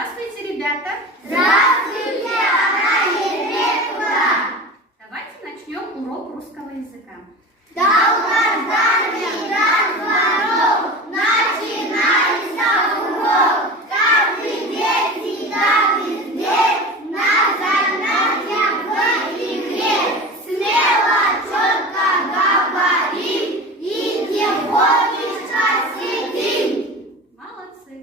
Здравствуйте, ребята! Здравствуйте, Анна. Давайте начнем урок русского языка. Долгожданный разворот, начинается урок. Каждый день всегда везде, на занятиях в игре. Смело, четко говорим, и где хочешь сидим. Молодцы!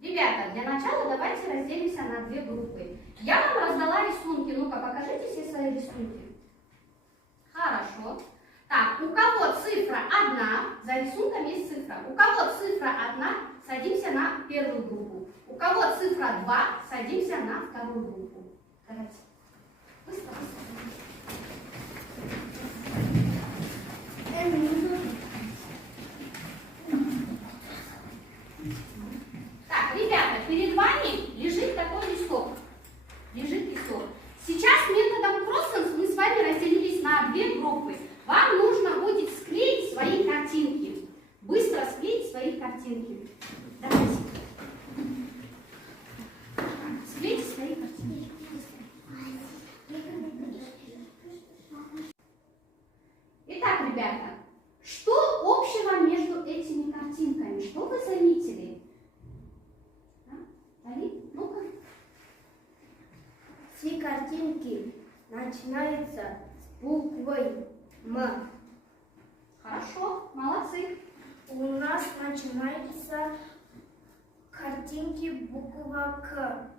Ребята, для начала давайте разделимся на две группы. Я вам раздала рисунки. Ну-ка, покажите все свои рисунки. Хорошо. Так, у кого цифра 1, за рисунком есть цифра. У кого цифра 1, садимся на первую группу. У кого цифра 2, садимся на вторую группу. Давайте. Быстро, Так, ребята, перед вами лежит такой листок. Сейчас методом кроссенс мы с вами разделились на две группы. Вам нужно будет склеить свои картинки. Быстро склеить свои картинки. Давайте. Склейте свои картинки. Итак, ребята, что общего между этими картинками? Что вы заметили? Али, ну-ка. Все картинки начинаются с буквой М. Хорошо, молодцы. У нас начинаются картинки буква К.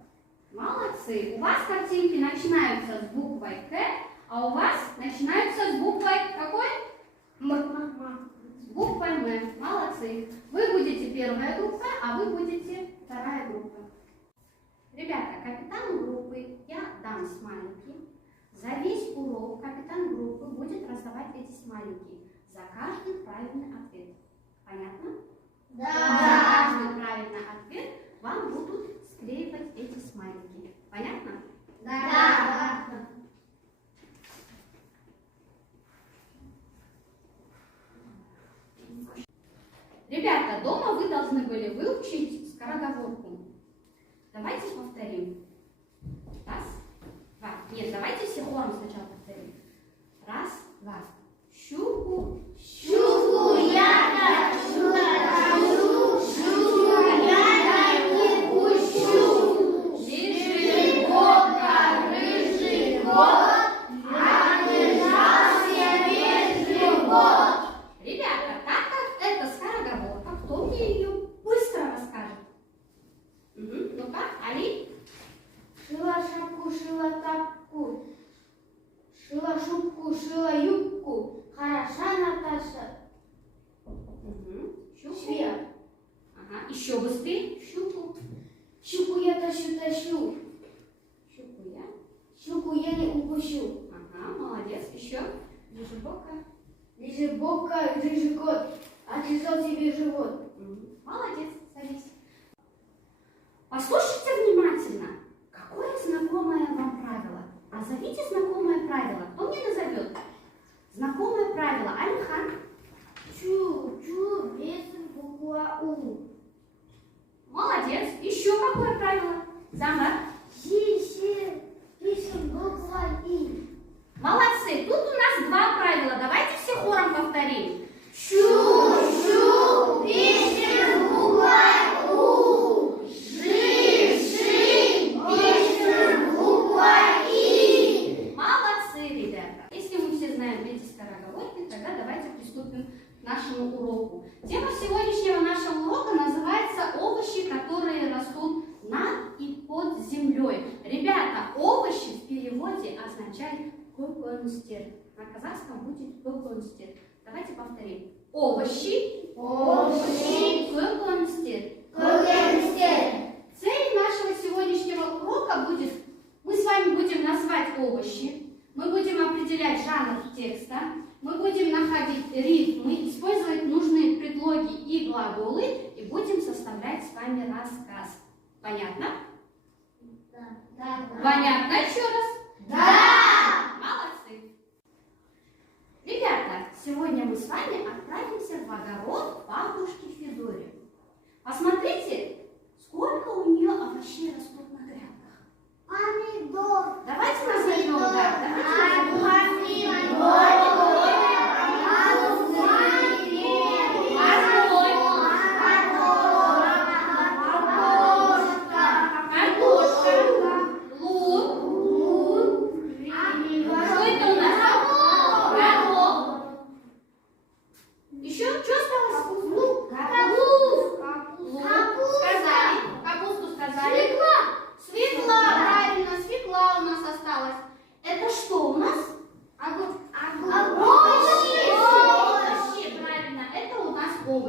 Молодцы. У вас картинки начинаются с буквой К, а у вас начинаются с буквой какой? М. С буквой М. Молодцы. Вы будете первая группа, а вы будете вторая группа. Ребята, капитану группы я дам смайлики. За весь урок капитан группы будет раздавать эти смайлики за каждый правильный ответ. Понятно? Да. За каждый правильный ответ вам будут склеивать эти смайлики. Понятно? Да. Ребята, дома вы должны были выучить скороговорку. Давайте повторим. Раз, два. Нет, давайте все хором сначала повторим. Раз, два. Щуку, Щуку я хочу, щуку я не пущу. лежит Бога, рыжий кот, обижался весь живот. Ребята, так как это скороговорка, кто мне ее быстро расскажет? Ну-ка, Али? Шила шапку, шила тапку, шила шубку, шила юбку. Хороша Наташа, Щуку. швея. Ага, еще быстрее. Щуку. Щуку я тащу, Щуку я. щуку я не упущу. Ага, молодец. Еще. Лежебока. Лежебока, рыжий кот, отрезал себе живот. Молодец, садись. Послушайте внимательно. Какое знакомое вам правило? Назовите знакомое правило. Кто мне назовет? Знакомое правило. Алихан. Чу, без буква У. Молодец. Еще какое правило? Замар. Си, пишем буква И. Молодцы. Тут у нас два правила. Давайте все хором повторим. Чу, пишем буква У. Ши, пишем буква И. Молодцы, ребята. Если мы все знаем эти скороговорки, тогда давайте приступим к нашему уроку. Тема сегодняшнего нашего урока называется «Овощи, которые растут над и под землей». Ребята, овощи в переводе означает «көкөністер». На казахском будет «көкөністер». Давайте повторим. Овощи, көкөністер. Цель нашего сегодняшнего урока будет, мы с вами будем назвать овощи, мы будем определять жанр текста, мы будем находить рифмы, использовать нужные предлоги и глаголы и будем составлять с вами рассказ. Понятно? Да. Понятно еще раз? Да. Молодцы! Ребята, сегодня мы с вами отправимся в огород бабушки Федоре. Посмотрите, сколько у нее овощей.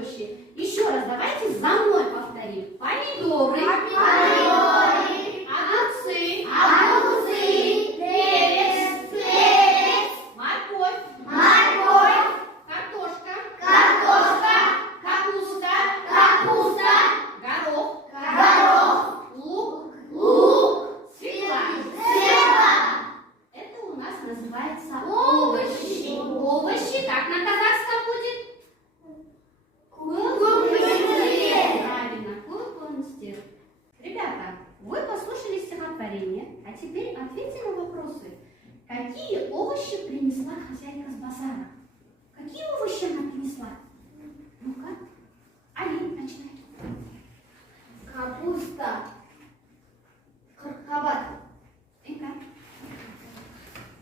овощи. Еще раз давайте за мной повторим. Помидоры, огурцы, перец, морковь, картошка, капуста, горох, лук, свекла. Это у нас называется овощи. Овощи, как на казахском будет? Правильно, кулкунстер. Ребята, вы послушали стихотворение, а теперь ответьте на вопросы. Какие овощи принесла хозяйка с базара? Какие овощи она принесла? Ну-ка, Алин, начинай. Капуста. Кархабат. Инка.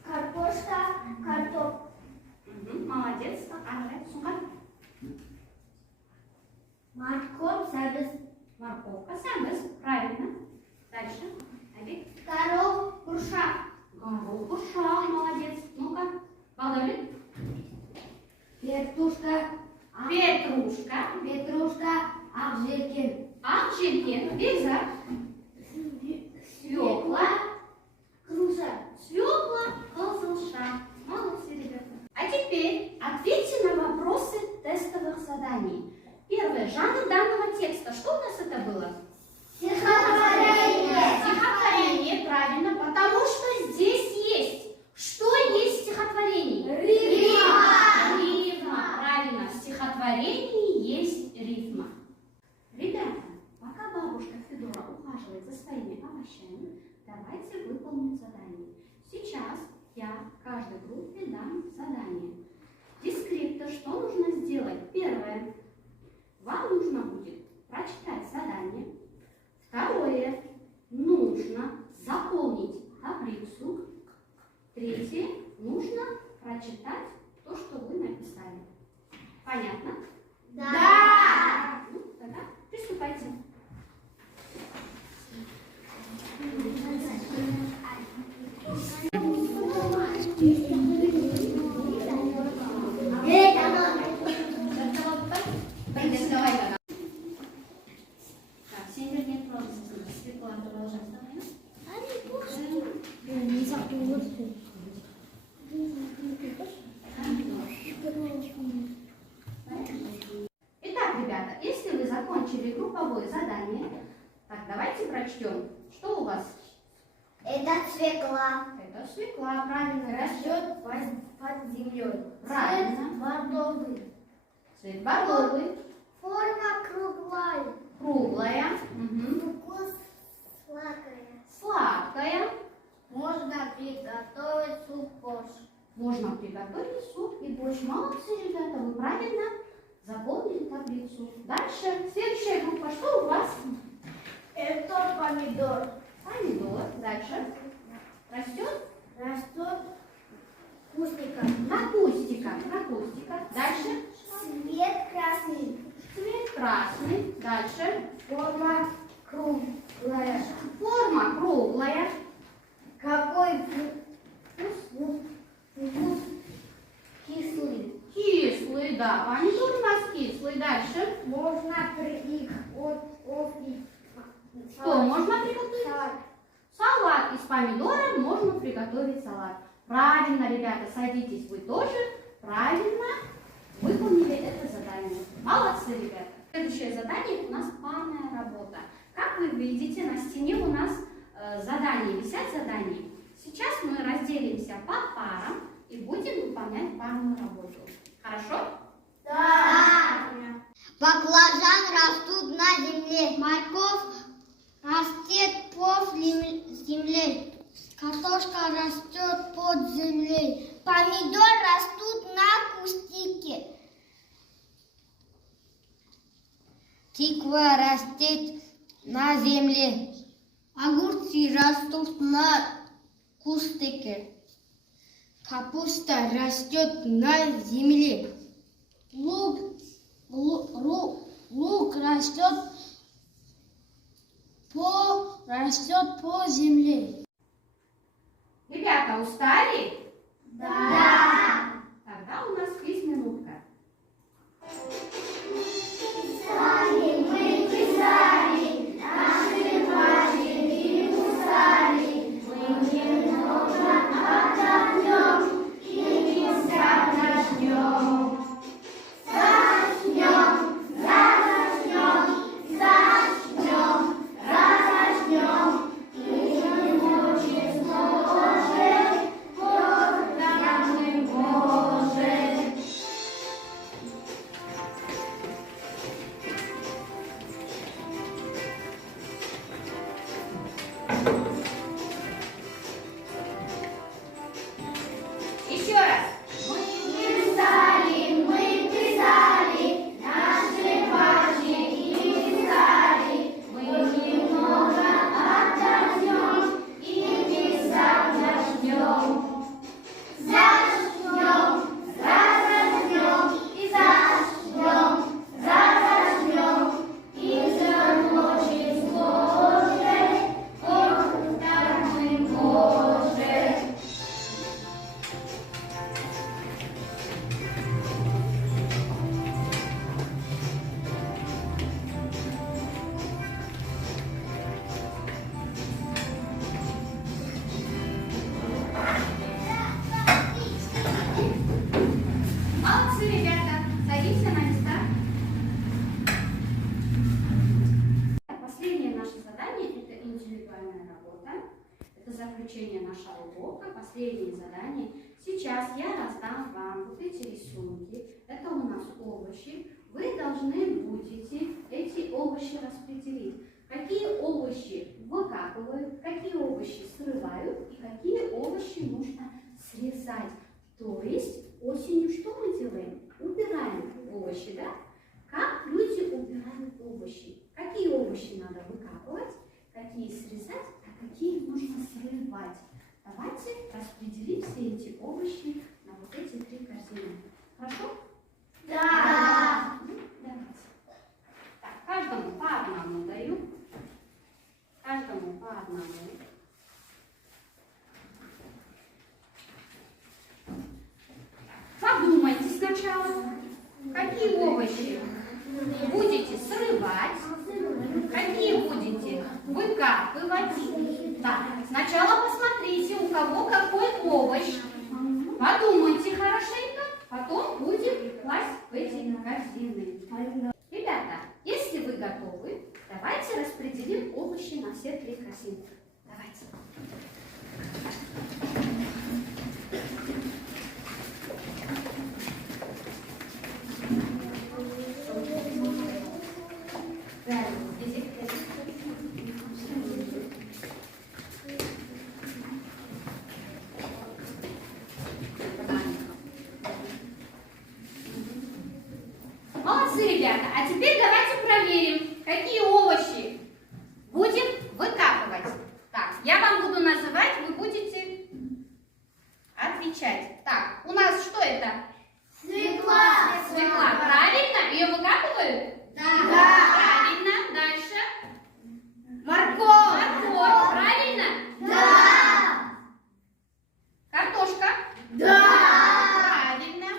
Картошка. Картоп. Молодец. Арже, сука. Морковь. Сабыз. Морковка, сабыз. Правильно. Дальше. Абик. Горох. Груша. Горох, груша. Молодец. Ну-ка, Балдалин. Петрушка. Петрушка. Акжелкен. Акжелкен. Бекзат. Свекла. Груша. Свекла, козылша. Молодцы, ребята. А теперь ответьте на вопросы тестовых заданий. Первое. Жанр данного текста. Что у нас это было? Стихотворение. Стихотворение, правильно, потому что здесь есть. Что есть в стихотворении? Рифма. Рифма, правильно. В стихотворении есть рифма. Ребята, пока бабушка Федора ухаживает за своими овощами, давайте выполним задание. Сейчас я каждой группе дам задание. Дескриптор, что нужно сделать? Первое. Вам нужно будет прочитать задание. Второе. Нужно заполнить таблицу. Третье. Нужно прочитать то, что вы написали. Понятно? Да. Ну, тогда приступайте. Так, всем вернее просто. Светлана, продолжай. Итак, ребята, если вы закончили групповое задание, так, давайте прочтем. Что у вас? Это свекла. Это свекла, правильно. Растет под землей. Правильно. Бордовый. Цвет бордовый. Форма круглая. Круглая. Угу. Вкус сладкая. Сладкая. Можно приготовить суп-борщ. Можно приготовить суп и борщ. Молодцы, ребята, вы правильно заполнили таблицу. Дальше, следующая группа. Что у вас? Это помидор. Помидор. Дальше. Растет Растет кустика. на кустиках. На кустиках. Дальше. Цвет красный. Цвет красный. Дальше. Форма круглая. Форма круглая. Какой вкус? Вкус кислый. Кислый, да. Помидор у нас кислый. Дальше. Можно приготовить. Что можно приготовить? Салат. Салат из помидора можно приготовить салат. Правильно, ребята, садитесь, вы тоже правильно выполнили это задание. Молодцы, ребята. Следующее задание у нас парная работа. Как вы видите, на стене у нас задания, висят задания. Сейчас мы разделимся по парам и будем выполнять парную работу. Хорошо? Да. Баклажан растут на земле. Морковь растет под землей. Картошка растет под землей. Помидор растут на кустике. Тыква растет на земле. Огурцы растут на кустике. Капуста растет на земле. Лук растет по земле. Ребята, устали? Да. Тогда у нас квиз-минутка. Еще раз. Мы писали, наши пальчики писали. Мы немного отдохнем и писать начнем. Зажмем, разожмем и зажмем, разожмем и замочим позже. Ох, так мы позже. Молодцы, ребята. Садимся на места. Последнее наше задание – это индивидуальная работа. Это заключение нашего урока. Последнее задание. Сейчас я раздам вам вот эти рисунки. Это у нас овощи. Вы должны будете эти овощи распределить. Какие овощи выкапывают, какие овощи срывают и какие овощи нужно срезать. То есть осенью что мы делаем? Убираем овощи, да? Как люди убирают овощи? Какие овощи надо выкапывать, какие срезать, а какие нужно срывать? Давайте распределим все эти овощи на вот эти 3 корзины. Хорошо? Да. Давайте. Так, каждому по одному даю. Каждому по одному. Подумайте сначала, какие овощи будете срывать, какие будете выкапывать. Так, сначала посмотрите, у кого какой овощ. Подумайте хорошенько, потом будем класть в эти корзины. Ребята, если вы готовы, давайте распределим овощи на все 3 корзины. Давайте. Молодцы, ребята. А теперь давайте проверим, какие овощи будем выкапывать. Так, я вам буду называть, вы будете отвечать. Так, у нас что это? Свекла. Свекла. Правильно? Ее выкапывают? Да. Правильно. Дальше. Морковь. Морковь. Правильно? Да. Картошка. Да. Правильно.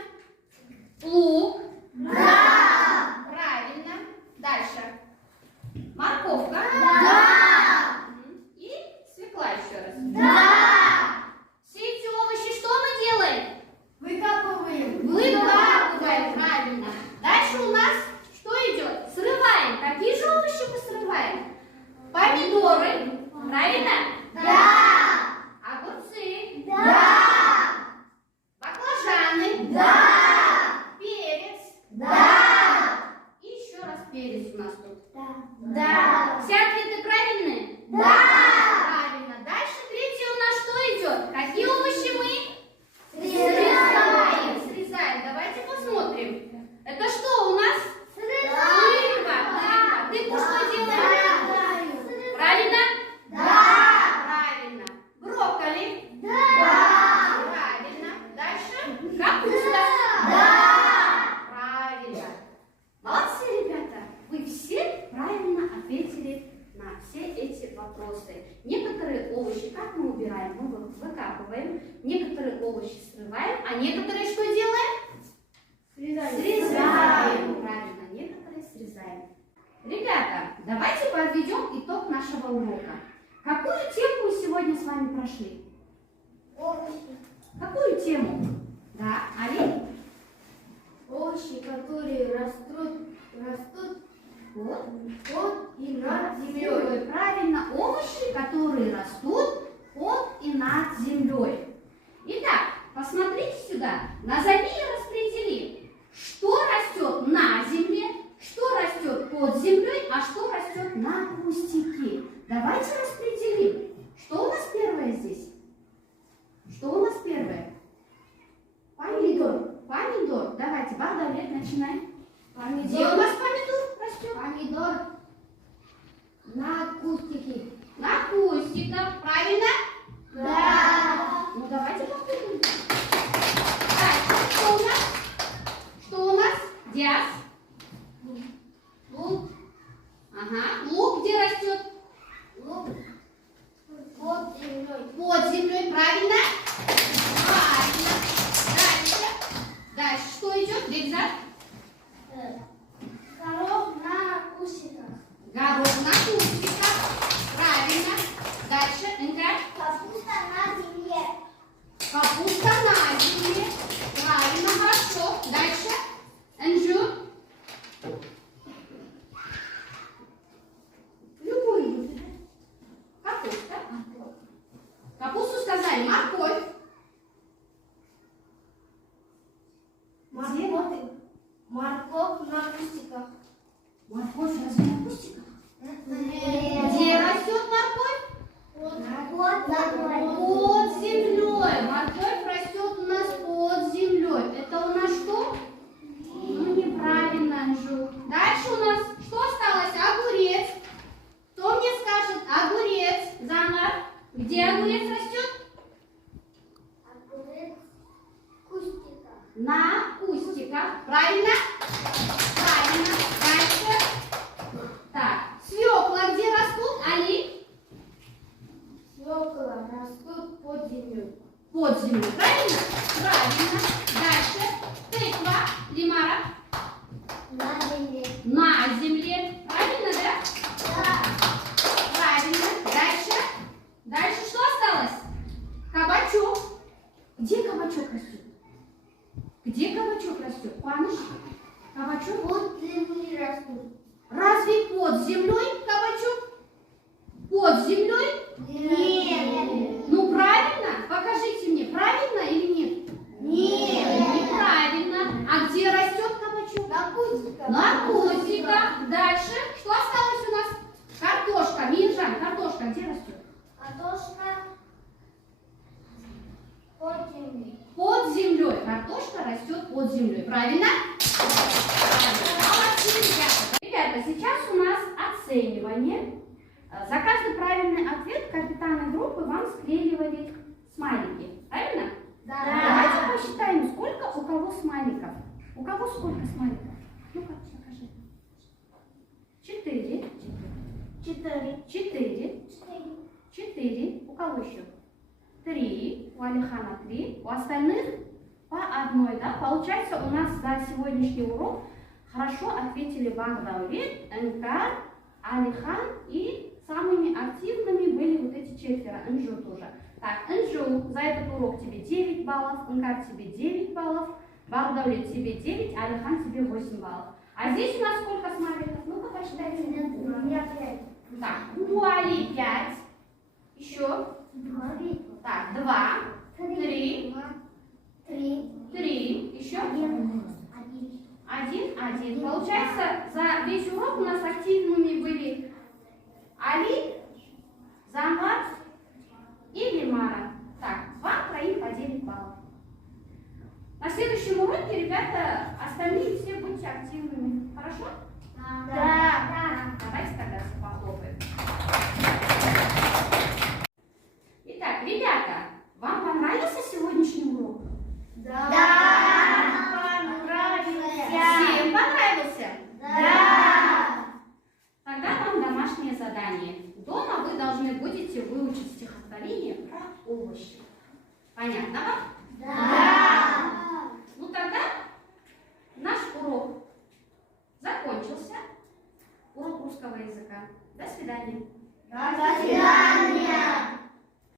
Лук. Да. Правильно. Дальше. Морковка. Да. И свекла еще раз. Да. Все эти овощи что мы делаем? Выкапываем. Выкапываем. Правильно. Дальше у нас что идет? Срываем. Какие же овощи мы срываем? Помидоры. Правильно? Да. Огурцы. Да. Баклажаны. Да. Перец. Да. И еще раз перец у нас тут. Да. Все ответы правильные? Да. Правильно. Дальше третье у нас что идет? Какие овощи мы? Срезаем. Срезаем. Давайте посмотрим. Это что у нас? Срезаем. Рыба. Ты что делаешь? Правильно? Да. Правильно. Брокколи. Да. Правильно. Дальше. Капуста. Да. Правильно. Молодцы, ребята. Вы все правильно ответили на все эти вопросы. Некоторые овощи, как мы убираем? Мы выкапываем. Некоторые овощи срываем, а некоторые что делаем? Срезаем. Правильно, некоторые срезаем. Ребята, давайте подведем итог нашего урока. Какую тему мы сегодня с вами прошли? Какую тему? Да, Али? Овощи, которые растут Вот. под и над землей. Землей. Правильно, овощи, которые растут под и над землей. Итак, посмотрите сюда. Назови и распредели, что растет на земле, что растет под землей, а что растет на кустике. Давайте распределим. Ага. Лук где растет? Лук под землей. Под землей, правильно? Правильно. Дальше. Дальше что идет? Бельзар? Горох на кустиках. Горох на кустиках. Правильно. Дальше. Энкар? Капуста на земле. Капуста на земле. Правильно, хорошо. Дальше. Энджу? Любую. Капуста. Капусту сказали. Морковь. Морковь на кустиках. Морковь разве на кустиках? Нет. Где растет морковь? Под землей. Морковь растет у нас под землей. Это у нас что? Ну, неправильно, Анжу. Дальше у нас что осталось? Огурец. Кто мне скажет? Огурец. Замар. Где огурец растет? На кустиках. Правильно? Правильно. Дальше. Так. Свекла где растут? Али? Свекла растут под землей. Под землей. Правильно? Правильно. Дальше. Тыква. Лимара. На земле. На земле. Правильно, да? Да. Правильно. Дальше. Дальше что осталось? Кабачок. Где кабачок растет? Где кабачок растет? Паныш? Кабачок? Под землей растут. Разве под землей кабачок? Под землей? Нет. Ну правильно. Покажите мне, правильно или нет? Нет. Неправильно. А где растет кабачок? На кустиках. На кустиках. Дальше. Что осталось у нас? Картошка. Миржан, картошка где растет? Картошка под землей. Под землей. Картошка растет под землей. Правильно? Правильно. Молодцы, ребята. Ребята, сейчас у нас оценивание. За каждый правильный ответ капитаны группы вам склеивали смайлики. Правильно? Да. Давайте посчитаем, сколько у кого смайликов. У кого сколько смайликов? Ну-ка, покажи. 4. 4. 4. У кого еще? 3. У Алихана 3. У остальных по одной, да? Получается, у нас за сегодняшний урок хорошо ответили Багдаулет, Энкар, Алихан и самыми активными были вот эти 4. Энджу тоже. Так, Энджу, за этот урок тебе 9 баллов, Энкар тебе 9 баллов, Багдаулет тебе 9, Алихан тебе 8 баллов. А здесь у нас сколько смайликов? Ну-ка, посчитайте. У меня 5. Так, у Али 5. Еще. Так, 2, 3, 3. Еще. 1. Получается, за весь урок у нас активными были Али, Замар и Лимара. Так, вам троим по 9 баллов. На следующем уроке, ребята, остальные все будьте активными. Хорошо? Да. Давайте тогда похлопаем. Итак, ребята, вам понравился сегодняшний урок? Да. Всем понравился? Да. Тогда вам домашнее задание. Дома вы должны будете выучить стихотворение про овощи. Понятно вам?